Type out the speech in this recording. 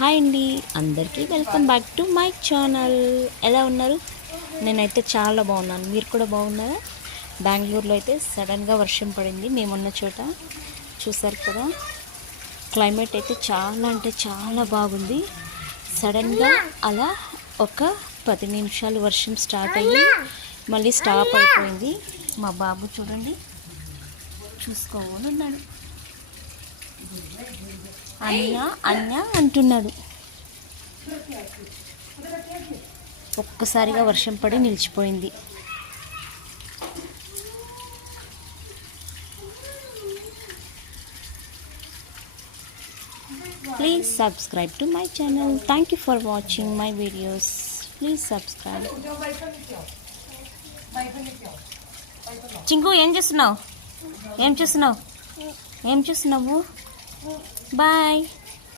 Hi అండి, అందరికీ welcome back to my channel. ఎలా ఉన్నారు? నేనైతే చాలా బాగున్నాను. మీరు కూడా బాగున్నారా? బెంగళూరులో అయితే సడన్గా వర్షం పడింది మేమున్న చోట. చూసారు కదా, క్లైమేట్ అయితే చాలా అంటే చాలా బాగుంది. సడన్గా అలా ఒక 10 నిమిషాలు వర్షం స్టార్ట్ అయ్యి మళ్ళీ స్టాప్ అయిపోయింది. మా బాబు చూడండి, చూసుకోవాలన్నాడు. అన్న అన్న అంటున్నాడు. ఒక్కసారిగా వర్షం పడి నిలిచిపోయింది. Please subscribe to my channel. Thank you for watching my videos. Please subscribe. Chinku, ఏం చేస్తున్నావు? ఏం చేస్తున్నావు? బాయ్.